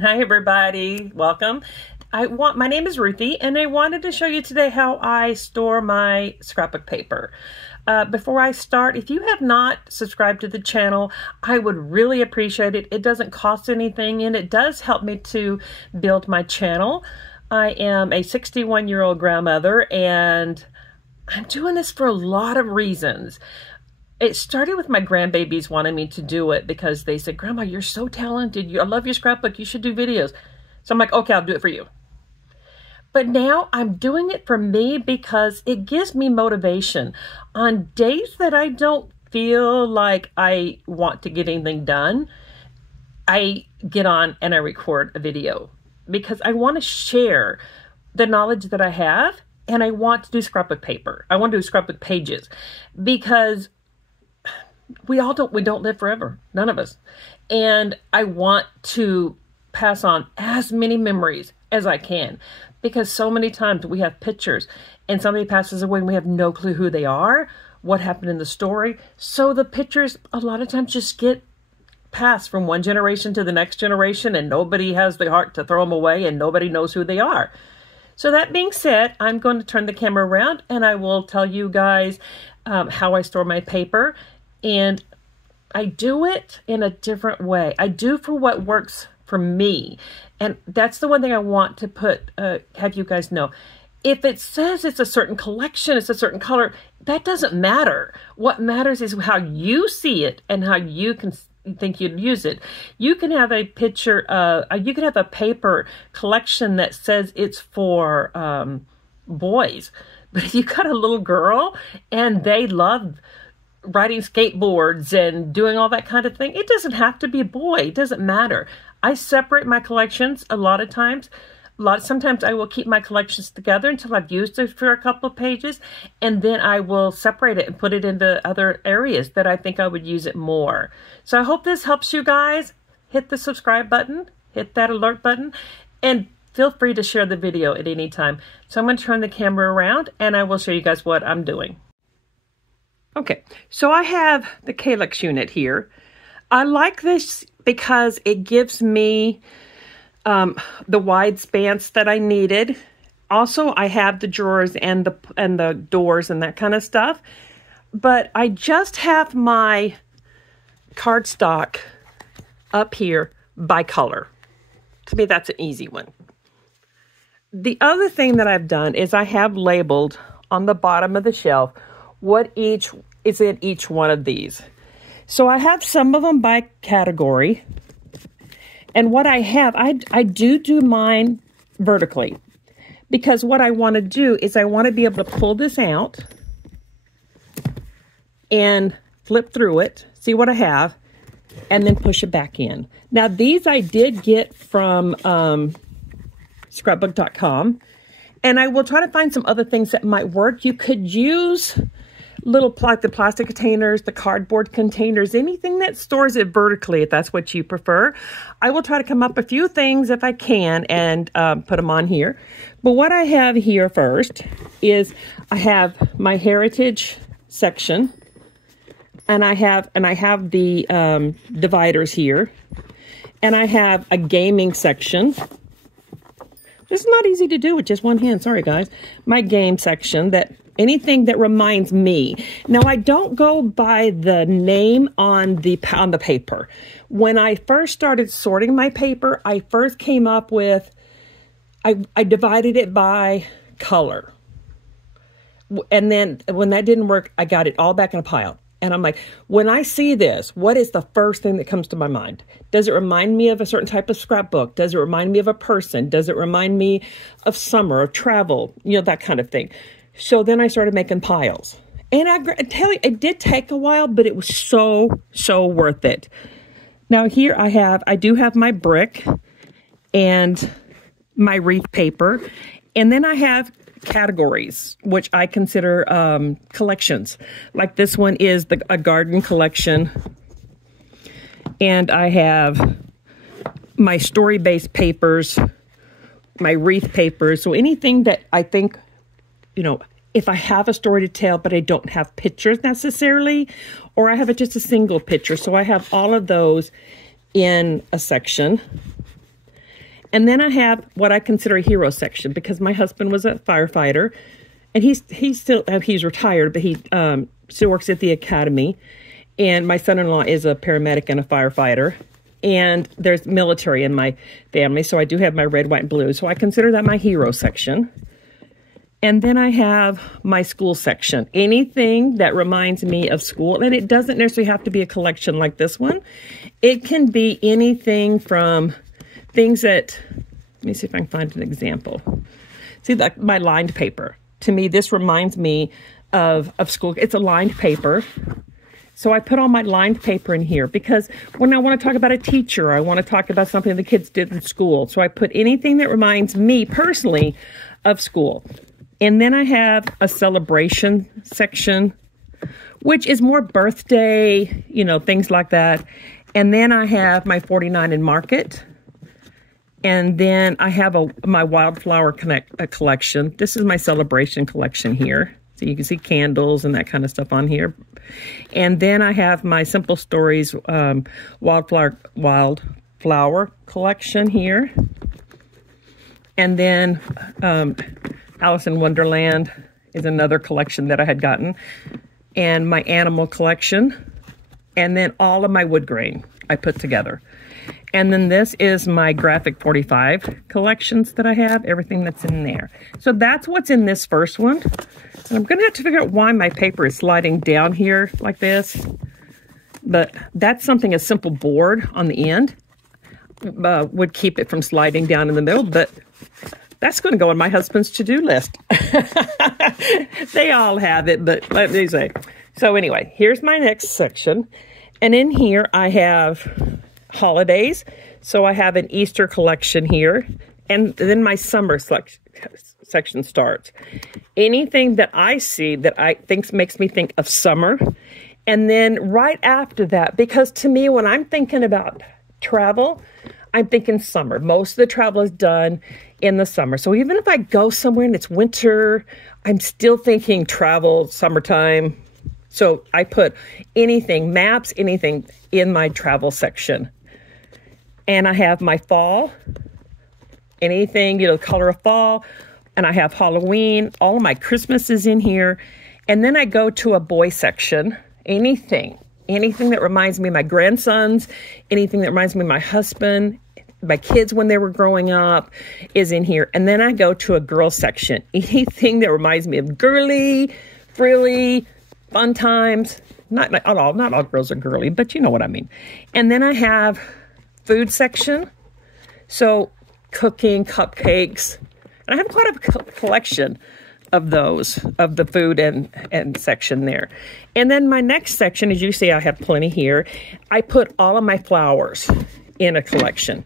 Hi everybody, welcome. My name is Ruthie and I wanted to show you today how I store my scrapbook paper. Before I start, if you have not subscribed to the channel, I would really appreciate it. It doesn't cost anything and it does help me to build my channel. I am a 61-year-old grandmother and I'm doing this for a lot of reasons. It started with my grandbabies wanting me to do it because they said, "Grandma, you're so talented. I love your scrapbook. You should do videos." So I'm like, okay, I'll do it for you. But now I'm doing it for me because it gives me motivation. On days that I don't feel like I want to get anything done, I get on and I record a video because I want to share the knowledge that I have and I want to do scrapbook paper. I want to do scrapbook pages because we don't live forever. None of us. And I want to pass on as many memories as I can because so many times we have pictures and somebody passes away and we have no clue who they are, what happened in the story. So the pictures a lot of times just get passed from one generation to the next generation and nobody has the heart to throw them away and nobody knows who they are. So that being said, I'm going to turn the camera around and I will tell you guys how I store my paper. And I do it in a different way. I do for what works for me. And that's the one thing I want to have you guys know. If it says it's a certain collection, it's a certain color, that doesn't matter. What matters is how you see it and how you can think you'd use it. You can have a picture, you can have a paper collection that says it's for boys. But if you got a little girl and they love riding skateboards and doing all that kind of thing, it doesn't have to be a boy. It doesn't matter. I separate my collections a lot of times. Sometimes I will keep my collections together until I've used it for a couple of pages, and then I will separate it and put it into other areas that I think I would use it more. So I hope this helps you guys. Hit the subscribe button, hit that alert button, and feel free to share the video at any time. So I'm going to turn the camera around and I will show you guys what I'm doing. Okay, so I have the Calyx unit here. I like this because it gives me the wide spans that I needed. Also, I have the drawers and the doors and that kind of stuff. But I just have my cardstock up here by color. To me, that's an easy one. The other thing that I've done is I have labeled on the bottom of the shelf what each is in each one of these. So I have some of them by category. And what I have, I do mine vertically. Because what I want to do is I want to be able to pull this out and flip through it, see what I have, and then push it back in. Now these I did get from scrapbook.com. And I will try to find some other things that might work. You could use the plastic containers, the cardboard containers, anything that stores it vertically, if that's what you prefer. I will try to come up a few things if I can and put them on here. But what I have here first is I have my heritage section, and I have the dividers here, and I have a gaming section. It's not easy to do with just one hand. Sorry, guys. My game section, that anything that reminds me. Now, I don't go by the name on the paper. When I first started sorting my paper, I first came up with, I divided it by color. And then when that didn't work, I got it all back in a pile. And I'm like, when I see this, what is the first thing that comes to my mind? Does it remind me of a certain type of scrapbook? Does it remind me of a person? Does it remind me of summer, of travel? You know, that kind of thing. So then I started making piles. And I tell you, it did take a while, but it was so worth it. Now here I do have my brick and my wreath paper. And then I have categories, which I consider collections. Like this one is a garden collection. And I have my story-based papers, my wreath papers. So anything that I think, you know, if I have a story to tell, but I don't have pictures necessarily, or I have just a single picture. So I have all of those in a section. And then I have what I consider a hero section because my husband was a firefighter, and he's retired, but he still works at the academy. And my son-in-law is a paramedic and a firefighter. And there's military in my family, so I do have my red, white, and blue. So I consider that my hero section. And then I have my school section. Anything that reminds me of school, and it doesn't necessarily have to be a collection like this one. It can be anything from things that, let me see if I can find an example. See, like my lined paper. To me, this reminds me of school. It's a lined paper. So I put all my lined paper in here because when I want to talk about a teacher, I want to talk about something the kids did in school. So I put anything that reminds me personally of school. And then I have a celebration section, which is more birthday, things like that. And then I have my 49 and Market. And then I have my wildflower collection. This is my celebration collection here. So you can see candles and that kind of stuff on here. And then I have my Simple Stories wildflower collection here. And then Alice in Wonderland is another collection that I had gotten. And my animal collection. And then all of my wood grain I put together. And then this is my graphic 45 collections that I have, everything that's in there. So that's what's in this first one. And I'm going to have to figure out why my paper is sliding down here like this. But that's something, a simple board on the end would keep it from sliding down in the middle. But that's going to go on my husband's to-do list. They all have it, but let me say. So anyway, here's my next section. And in here I have holidays. So I have an Easter collection here. And then my summer section starts. Anything that I see that I think makes me think of summer. And then right after that, because to me, when I'm thinking about travel, I'm thinking summer. Most of the travel is done in the summer. So even if I go somewhere and it's winter, I'm still thinking travel, summertime. So I put anything, maps, anything in my travel section. And I have my fall, anything, color of fall. And I have Halloween, all of my Christmas is in here. And then I go to a boy section, anything that reminds me of my grandsons, anything that reminds me of my husband, my kids when they were growing up is in here. And then I go to a girl section, anything that reminds me of girly, frilly, fun times. Not all girls are girly, but you know what I mean. And then I have food section. So cooking, cupcakes. And I have quite a collection of those, of the food and section there. And then my next section, as you see, I have plenty here. I put all of my flowers in a collection.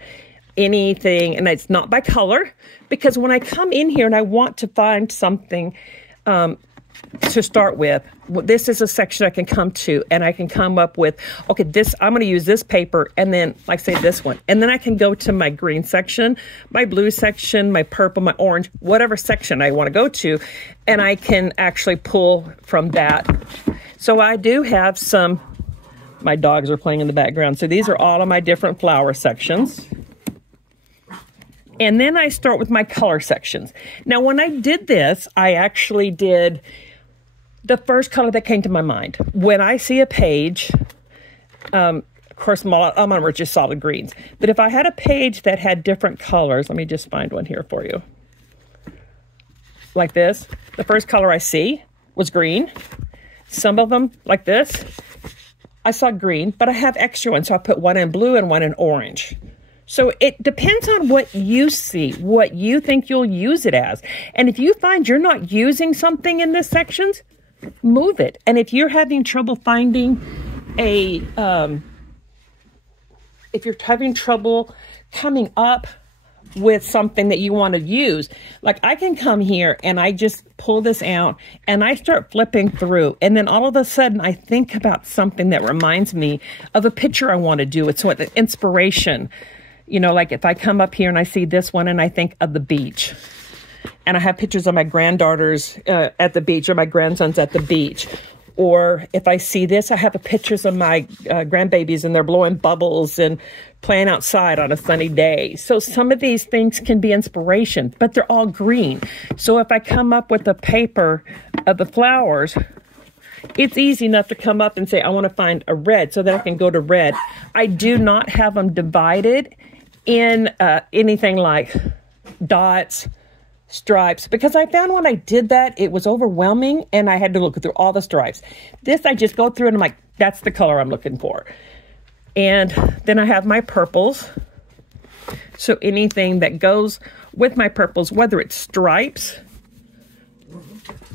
Anything, and it's not by color, because when I come in here and I want to find something to start with, this is a section I can come to, and I can come up with, okay, I'm going to use this paper, and then, like say, this one. And then I can go to my green section, my blue section, my purple, my orange, whatever section I want to go to, and I can actually pull from that. So I do have my dogs are playing in the background. So these are all of my different flower sections. And then I start with my color sections. Now, when I did this, I actually did the first color that came to my mind. When I see a page, of course, I'm on just solid greens. But if I had a page that had different colors, let me just find one here for you. Like this, the first color I see was green. Some of them, like this, I saw green, but I have extra ones. So I put one in blue and one in orange. So it depends on what you see, what you think you'll use it as. And if you find you're not using something in this sections, move it. And if you're having trouble finding if you're having trouble coming up with something that you want to use, like I can come here and I just pull this out and I start flipping through, and then all of a sudden I think about something that reminds me of a picture I want to do. It's what the inspiration. Like if I come up here and I see this one and I think of the beach, and I have pictures of my granddaughters at the beach or my grandsons at the beach, or if I see this, I have pictures of my grandbabies and they're blowing bubbles and playing outside on a sunny day. So some of these things can be inspiration, but they're all green. So if I come up with a paper of the flowers, it's easy enough to come up and say, I want to find a red so that I can go to red. I do not have them divided in anything like dots, stripes, because I found when I did that, it was overwhelming and I had to look through all the stripes. This, I just go through and I'm like, that's the color I'm looking for. And then I have my purples. So anything that goes with my purples, whether it's stripes,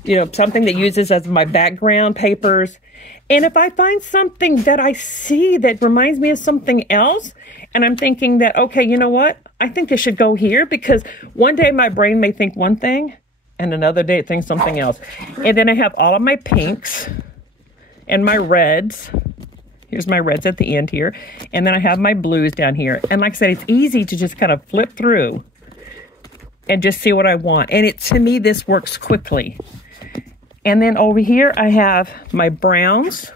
you know, something that uses as my background papers. And if I find something that I see that reminds me of something else, and I'm thinking that, okay, you know what? I think this should go here, because one day my brain may think one thing and another day it thinks something else. And then I have all of my pinks and my reds. Here's my reds at the end here. And then I have my blues down here. And like I said, it's easy to just kind of flip through and just see what I want. And to me, this works quickly. And then over here, I have my browns.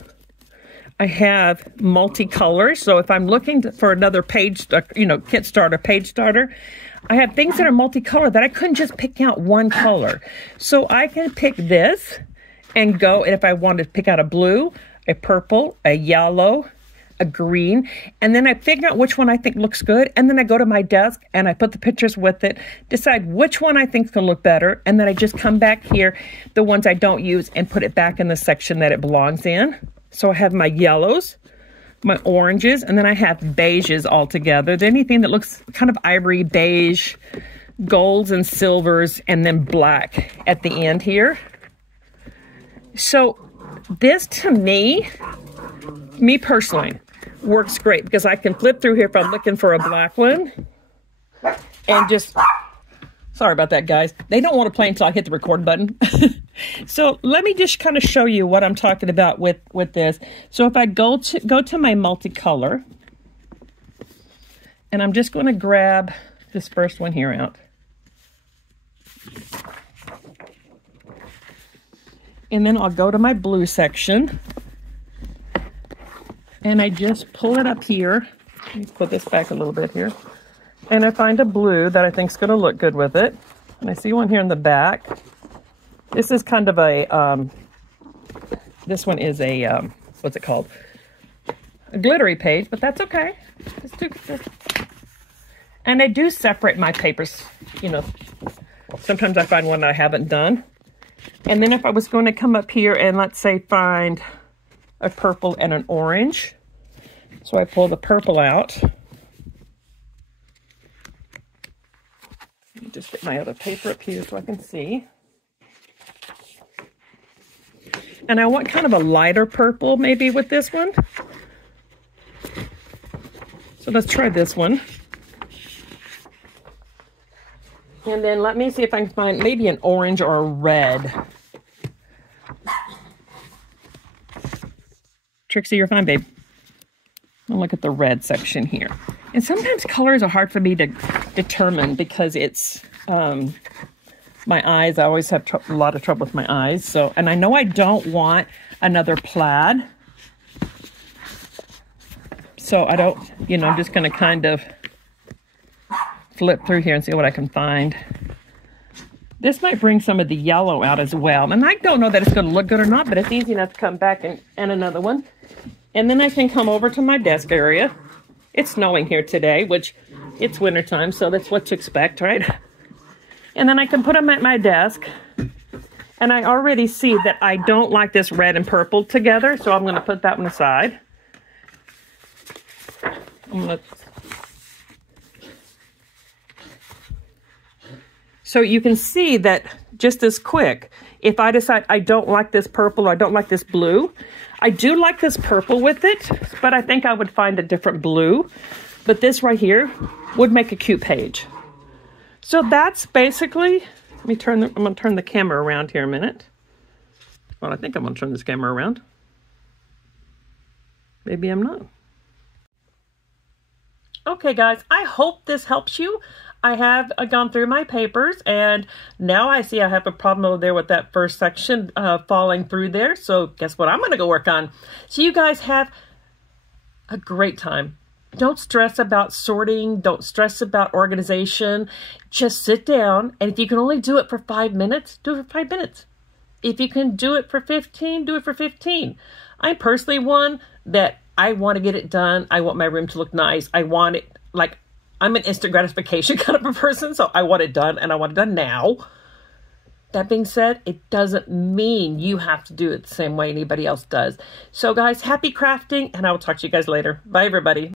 I have multicolors. So if I'm looking for another page, you know, kit starter, page starter, I have things that are multicolor that I couldn't just pick out one color. So I can pick this and go, and if I want to pick out a blue, a purple, a yellow, a green, and then I figure out which one I think looks good, and then I go to my desk and I put the pictures with it, decide which one I think is going to look better, and then I just come back here, the ones I don't use, and put it back in the section that it belongs in. So I have my yellows, my oranges, and then I have beiges all together. Anything that looks kind of ivory, beige, golds and silvers, and then black at the end here. So this, to me personally, works great because I can flip through here if I'm looking for a black one and just, sorry about that, guys. They don't want to play until I hit the record button. So let me just kind of show you what I'm talking about with this. So if I go to my multicolor, and I'm just going to grab this first one here out. And then I'll go to my blue section. And I just pull it up here. Let me put this back a little bit here. And I find a blue that I think is going to look good with it. And I see one here in the back. This is kind of a, this one is a, what's it called? A glittery page, but that's okay. And I do separate my papers, you know. Sometimes I find one I haven't done. And then if I was going to come up here and let's say find a purple and an orange. So I pull the purple out. Let me just get my other paper up here so I can see. And I want kind of a lighter purple maybe with this one. So let's try this one. And then let me see if I can find maybe an orange or a red. Trixie, you're fine, babe. I'll look at the red section here. And sometimes colors are hard for me to determine because it's my eyes. I always have a lot of trouble with my eyes. So, and I know I don't want another plaid. So I don't, you know, I'm just going to kind of flip through here and see what I can find. This might bring some of the yellow out as well. And I don't know that it's going to look good or not, but it's easy enough to come back and another one. And then I can come over to my desk area. It's snowing here today, which it's wintertime, so that's what to expect, right? And then I can put them at my desk. And I already see that I don't like this red and purple together, so I'm going to put that one aside. So you can see that just as quick, if I decide I don't like this purple or I don't like this blue, I do like this purple with it, but I think I would find a different blue. But this right here would make a cute page. So that's basically, I'm going to turn the camera around here a minute. Well, I think I'm going to turn this camera around. Maybe I'm not. Okay, guys, I hope this helps you. I have gone through my papers, and now I see I have a problem over there with that first section falling through there. So guess what I'm going to go work on? So you guys have a great time. Don't stress about sorting. Don't stress about organization. Just sit down, and if you can only do it for 5 minutes, do it for 5 minutes. If you can do it for 15, do it for 15. I'm personally one that I want to get it done. I want my room to look nice. I want it, like, I'm an instant gratification kind of a person, so I want it done, and I want it done now. That being said, it doesn't mean you have to do it the same way anybody else does. So guys, happy crafting, and I will talk to you guys later. Bye, everybody.